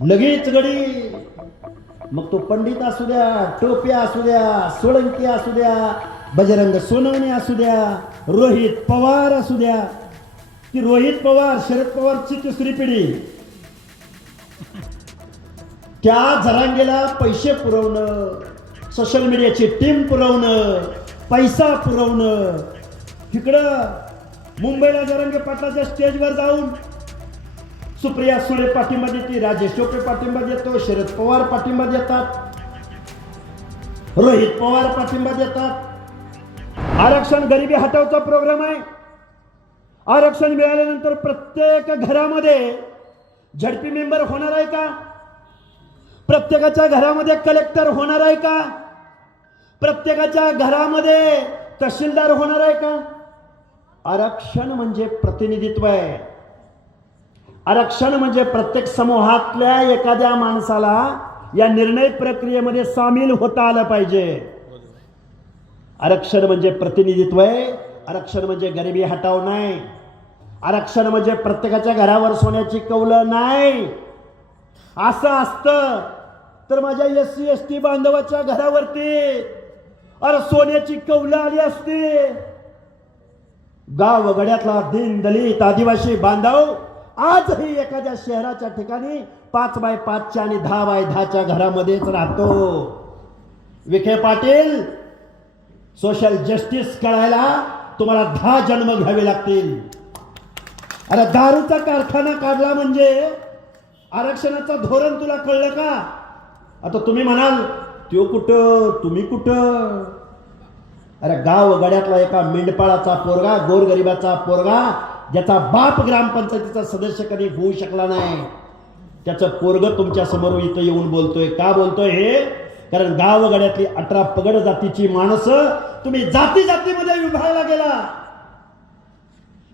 लगेच गडी मग तो पंडित असू द्या, टोप्या असू द्या, सोळंकी असू द्या, बजरंग सोनवणे असू द्या, रोहित पवार असू द्या. ती रोहित पवार शरद पवारची तिसरी पिढी. त्या जरांगेला पैसे पुरवणं, सोशल मीडियाची टीम पुरवणं, पैसा पुरवणं. तिकडं मुंबईला जरांगे पाटलाच्या स्टेजवर जाऊन सुप्रिया सुळे पाठिंबा देते, राजेश टोपे पाठिंबा देतो, शरद पवार पाठिंबा देतात, रोहित पवार पाठिंबा देतात. आरक्षण गरिबी हटवचा प्रोग्राम आहे. आरक्षण मिळाल्यानंतर प्रत्येक घरामध्ये झडपी मेंबर होणार आहे का? प्रत्येकाच्या घरामध्ये कलेक्टर होणार आहे का? प्रत्येकाच्या घरामध्ये तहसीलदार होणार आहे का? आरक्षण म्हणजे प्रतिनिधित्व आहे. आरक्षण म्हणजे प्रत्येक समूहातल्या एखाद्या माणसाला या निर्णय प्रक्रियेमध्ये सामील होता आलं पाहिजे. आरक्षण म्हणजे प्रतिनिधित्व आहे. आरक्षण म्हणजे गरिबी हटाव नाही. आरक्षण म्हणजे प्रत्येकाच्या घरावर सोन्याची कौलं नाही. असं असतं तर माझ्या SC ST बांधवाच्या घरावरती अरे सोन्याची कौलं आली असती. गाव वगड्यातला दीन दलित आदिवासी बांधव आजही एखाद्या शहराच्या ठिकाणी 5x5 आणि 10x10 घरामध्येच राहतो. विखे पाटील, सोशल जस्टिस कळायला तुम्हाला 10 जन्म घ्यावे लागतील. अरे दारूचा कारखाना काढला म्हणजे आरक्षणाचं धोरण तुला कळलं का? आता तुम्ही म्हणाल त्यो कुठं तुम्ही कुठं. अरे गाव गड्यातला एका मेंढपाळाचा पोरगा, गोरगरिबाचा पोरगा, ज्याचा बाप ग्रामपंचायतीचा सदस्य कधी होऊ शकला नाही, त्याचं पोरग तुमच्या समोर इथं येऊन बोलतोय. का बोलतोय हे? कारण गाव गड्यातली 18 पगड जातीची माणसं तुम्ही जाती जातीमध्ये विभागला गेला.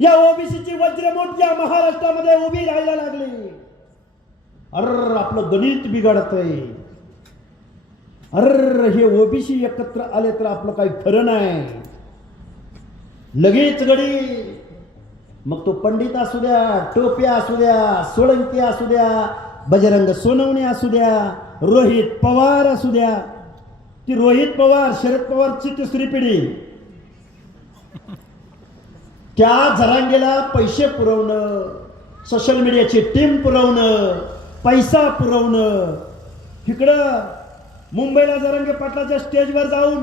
या ओबीसीची वज्रमूठ या महाराष्ट्रामध्ये उभी राहायला लागली. अर आपलं गणित बिघडतंय. अर हे ओबीसी एकत्र आले तर आपलं काही खरं नाही. लगेच गडी मग तो पंडित असू द्या, टोप्या असू द्या, सोळंकी असू द्या, बजरंग सोनवणे असू द्या, रोहित पवार असू द्या. ती रोहित पवार शरद पवारची तिसरी पिढी. त्या जरांगेला पैसे पुरवणं, सोशल मीडियाची टीम पुरवणं, पैसा पुरवणं. तिकडं मुंबईला जरांगे पाटलाच्या स्टेजवर जाऊन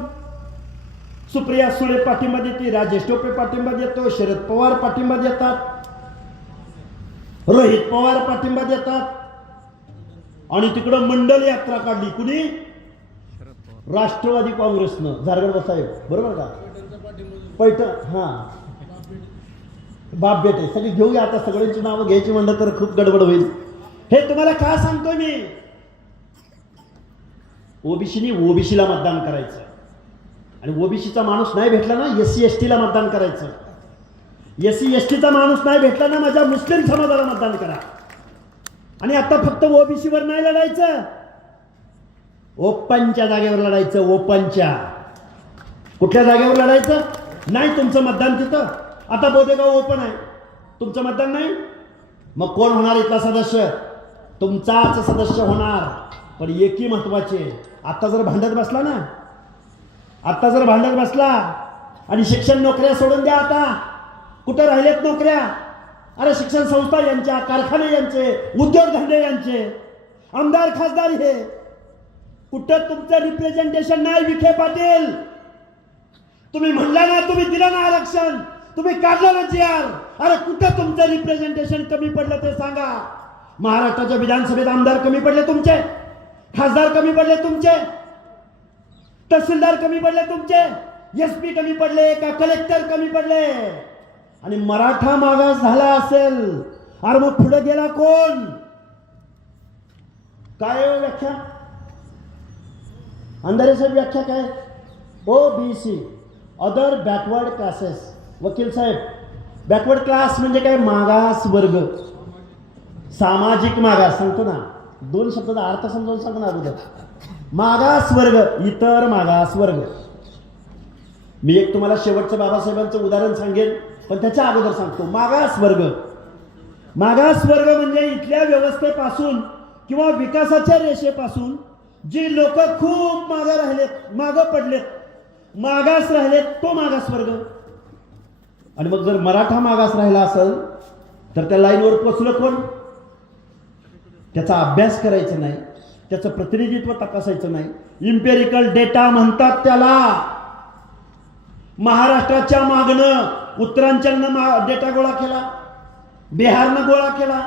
सुप्रिया सुळे पाठिंबा देते, राजेश टोपे पाठिंबा देतो, शरद पवार पाठिंबा देतात, रोहित पवार पाठिंबा देतात. आणि तिकडं मंडल यात्रा काढली. कुणी? राष्ट्रवादी काँग्रेसनं. झारगड साहेब बरोबर का? पैठण हा बाप बेटे सगळी घेऊया. आता सगळ्यांची नावं घ्यायची म्हणलं तर खूप गडबड होईल. हे तुम्हाला का सांगतोय मी? ओबीसीनी ओबीसीला मतदान करायचं आणि ओबीसीचा माणूस नाही भेटला ना SC ST ला मतदान करायचं. SC ST चा माणूस नाही भेटला ना माझ्या मुस्लिम समाजाला मतदान करा. आणि आता फक्त ओबीसी वर नाही लढायचं, ओपनच्या जागेवर लढायचं. ओपनच्या कुठल्या जागेवर लढायचं? नाही तुमचं मतदान तिथं. आता बोदेगाव ओपन आहे, तुमचं मतदान नाही. मग कोण होणार इथला सदस्य? तुमचाच सदस्य होणार. पण एकी महत्वाचे, आता जर भांडत बसला ना, आता जर भांडत बसला आणि शिक्षण नोकऱ्या सोडून द्या. आता कुठं राहिलेत नोकऱ्या? अरे शिक्षण संस्था यांच्या, कारखाने यांचे, उद्योगधंदे यांचे, आमदार खासदार हे. कुठं तुमचं रिप्रेझेंटेशन नाही. विखे पाटील, तुम्ही म्हणला ना, तुम्ही दिलं ना आरक्षण, तुम्ही काढलं ना GR. अरे कुठं तुमचं रिप्रेझेंटेशन कमी पडलं ते सांगा. महाराष्ट्राच्या विधानसभेत आमदार कमी पडले तुमचे, खासदार कमी पडले तुमचे, तहसीलदार कमी पडले तुमचे, SP कमी पडले का कलेक्टर कमी पडले? आणि मराठा मागास झाला असेल, अरे मग पुढे गेला कोण? काय व्याख्या? अंधारे साहेब व्याख्या काय? OBC other backward classes. वकील साहेब, बॅकवर्ड क्लास म्हणजे काय? मागास वर्ग, सामाजिक मागास. सांगतो ना, 2 शब्दाचा अर्थ समजावून सांगतो ना अगोदर. मागास वर्ग, इतर मागास वर्ग. मी एक तुम्हाला शेवटचं बाबासाहेबांचं उदाहरण सांगेन, पण त्याच्या अगोदर सांगतो. मागास वर्ग, मागास वर्ग म्हणजे इथल्या व्यवस्थेपासून किंवा विकासाच्या रेषेपासून जी लोक खूप मागे राहिलेत, मागं पडलेत, मागास राहिलेत, तो मागासवर्ग. आणि मग जर मराठा मागास राहिला असेल तर त्या लाईनवर पोचलं कोण? त्याचा अभ्यास करायचा नाही, त्याचं प्रतिनिधित्व तपासायचं नाही. इम्पेरिकल डेटा म्हणतात त्याला. महाराष्ट्राच्या मागणं उत्तरांचलनं डेटा गोळा केला, बिहारनं गोळा केला,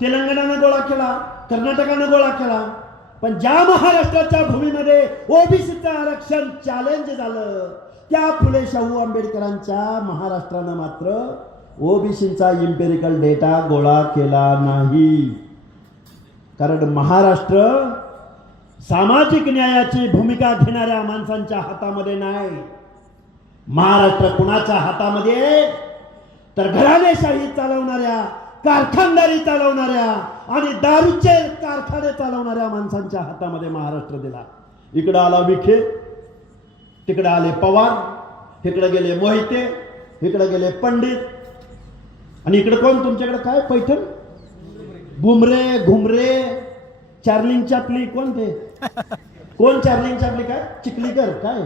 तेलंगणानं गोळा केला, कर्नाटकानं गोळा केला. पण ज्या महाराष्ट्राच्या भूमीमध्ये ओबीसीचं आरक्षण चॅलेंज झालं त्या फुले शाहू आंबेडकरांच्या महाराष्ट्रानं मात्र ओबीसीचा इम्पेरिकल डेटा गोळा केला नाही. कारण महाराष्ट्र सामाजिक न्यायाची भूमिका घेणाऱ्या माणसांच्या हातामध्ये नाही. महाराष्ट्र कुणाच्या हातामध्ये? तर घराणेशाही चालवणाऱ्या, कारखानदारी चालवणाऱ्या आणि दारूचे कारखाने चालवणाऱ्या माणसांच्या हातामध्ये महाराष्ट्र दिला. इकडे आला विखे, तिकडे आले पवार, इकडे गेले मोहिते, इकडे गेले पंडित, आणि इकडे कोण तुमच्याकडे? काय पैठण, बुमरे, घुमरे, चार्लिंग चापली, कोण ते? कोण चार्लिंग चापली? काय चिखलीकर? काय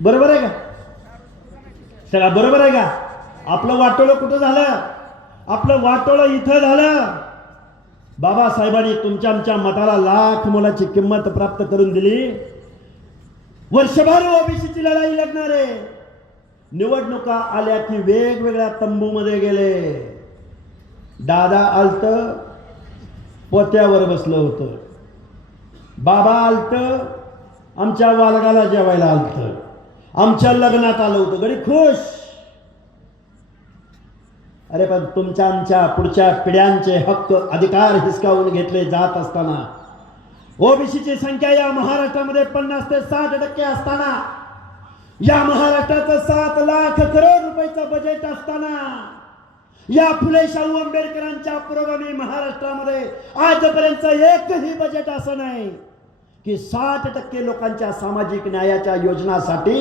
बरोबर आहे का? सगळा बरोबर आहे का? आपलं वाटोळं कुठं झालं? आपलं वाटोळं इथं झालं. बाबासाहेबांनी तुमच्या आमच्या मताला लाख मोलाची किंमत प्राप्त करून दिली. वर्षभर ओबीसीची लढाई लढणारे निवडणुका आल्या की वेगवेगळ्या तंबूमध्ये गेले. दादा आलत, पोत्यावर बसलं होतं. बाबा आलत, आमच्या वालगाला जेवायला आलत, आमच्या लग्नात आलं होतं, गडी खुश. अरे पण तुमच्या आमच्या पुढच्या पिढ्यांचे हक्क अधिकार हिसकावून घेतले जात असताना, ओबीसीची संख्या या महाराष्ट्रामध्ये 50 ते 60% असताना, या महाराष्ट्राचं 7 लाख करोड रुपयाचं बजेट असताना, या फुले शाहू आंबेडकरांच्या पुरोगामी महाराष्ट्रामध्ये आजपर्यंत एकही बजेट असं नाही की 60% लोकांच्या सामाजिक न्यायाच्या योजनासाठी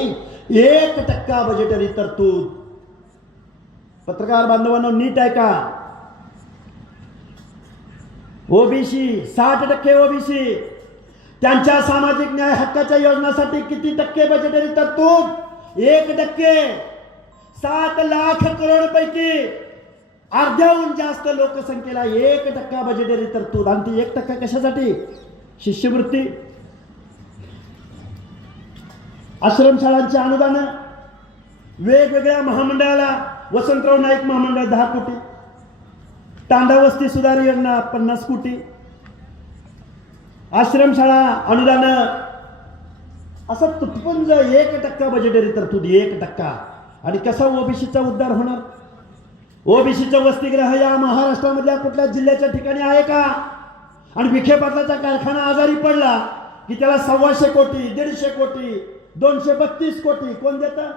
1% बजेटरी तरतूद. पत्रकार बांधवांनो नीट ऐका. ओबीसी 60% ओबीसी त्यांच्या सामाजिक न्याय हक्काच्या योजनासाठी किती टक्के बजेटरी तरतूद? 1%. 7 लाख करोड पैकी अर्ध्याहून जास्त लोकसंख्येला 1% बजेटरी तरतूद. आणि ती 1% कशासाठी? शिष्यवृत्ती, आश्रमशाळांची अनुदान, वेगवेगळ्या महामंडळाला, वसंतराव नाईक महामंडळ 10 कोटी, तांडा वस्ती सुधार योजना 50 कोटी, आश्रमशाळा अनुदान, असं तुटपुंज 1% बजेटरी तरतूद. 1%. आणि कसा ओबीसीचा उद्धार होणार? ओबीसीचं वसतिगृह या महाराष्ट्रामधल्या कुठल्या जिल्ह्याच्या ठिकाणी आहे का? आणि विखे पाटलाचा कारखाना आजारी पडला की त्याला 125 कोटी, 150 कोटी, 232 कोटी कोण देतं?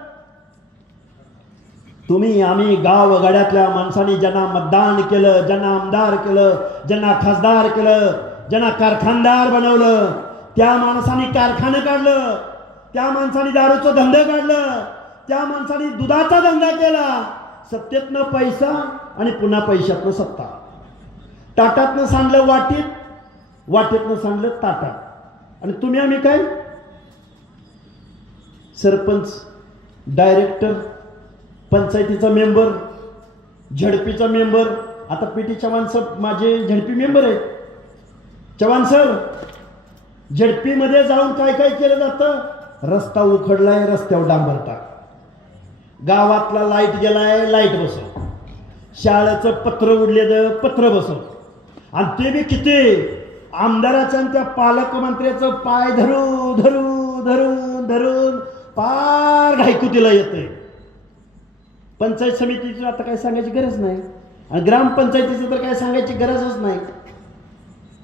तुम्ही, आम्ही, गावगाड्यातल्या माणसांनी ज्यांना मतदान केलं, ज्यांना आमदार केलं, ज्यांना खासदार केलं, ज्यांना कारखानदार बनवलं, त्या माणसांनी कारखाने काढलं, त्या माणसांनी दारूचं धंदे काढलं, त्या माणसांनी दुधाचा धंदा केला. सत्तेतनं पैसा आणि पुन्हा पैशातनं सत्ता. ताटातनं सांडलं वाटीत, वाटीतनं सांडलं ताटात. आणि तुम्ही आम्ही काय? सरपंच, डायरेक्टर, पंचायतीचा मेंबर, झडपीचा मेंबर. आता पीटी चव्हाण सर माझे झडपी मेंबर आहेत. चव्हाण सर, झडपी मध्ये जाऊन काय काय केलं जातं? रस्ता उखडलाय, रस्त्यावर डांबर टाक. गावातला लाईट गेलाय, लाईट बसव. शाळेचं पत्र उडलेलं, पत्र बसव. आणि ते बी किती? आमदाराच्या त्या पालकमंत्र्याचं पाय धरू धरू धरून धरून पार घायकुतीला येतंय. पंचायत समितीचं आता काय सांगायची गरज नाही, आणि ग्रामपंचायतीचं तर काय सांगायची गरजच नाही.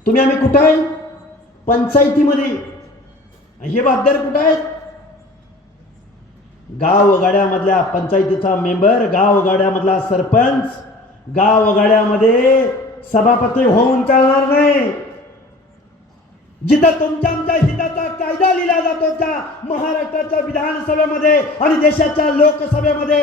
तुम्ही आम्ही कुठं आहे? पंचायतीमध्ये. हे बाबदार कुठं आहेत? गावगाड्यामधल्या पंचायतीचा मेंबर, गावगाड्यामधला सरपंच, गावगाड्यामध्ये सभापती होऊन चालणार नाही. जिथं तुमच्या आमच्या हिताचा कायदा लिहिला जातो त्या महाराष्ट्राच्या विधानसभेमध्ये आणि देशाच्या लोकसभेमध्ये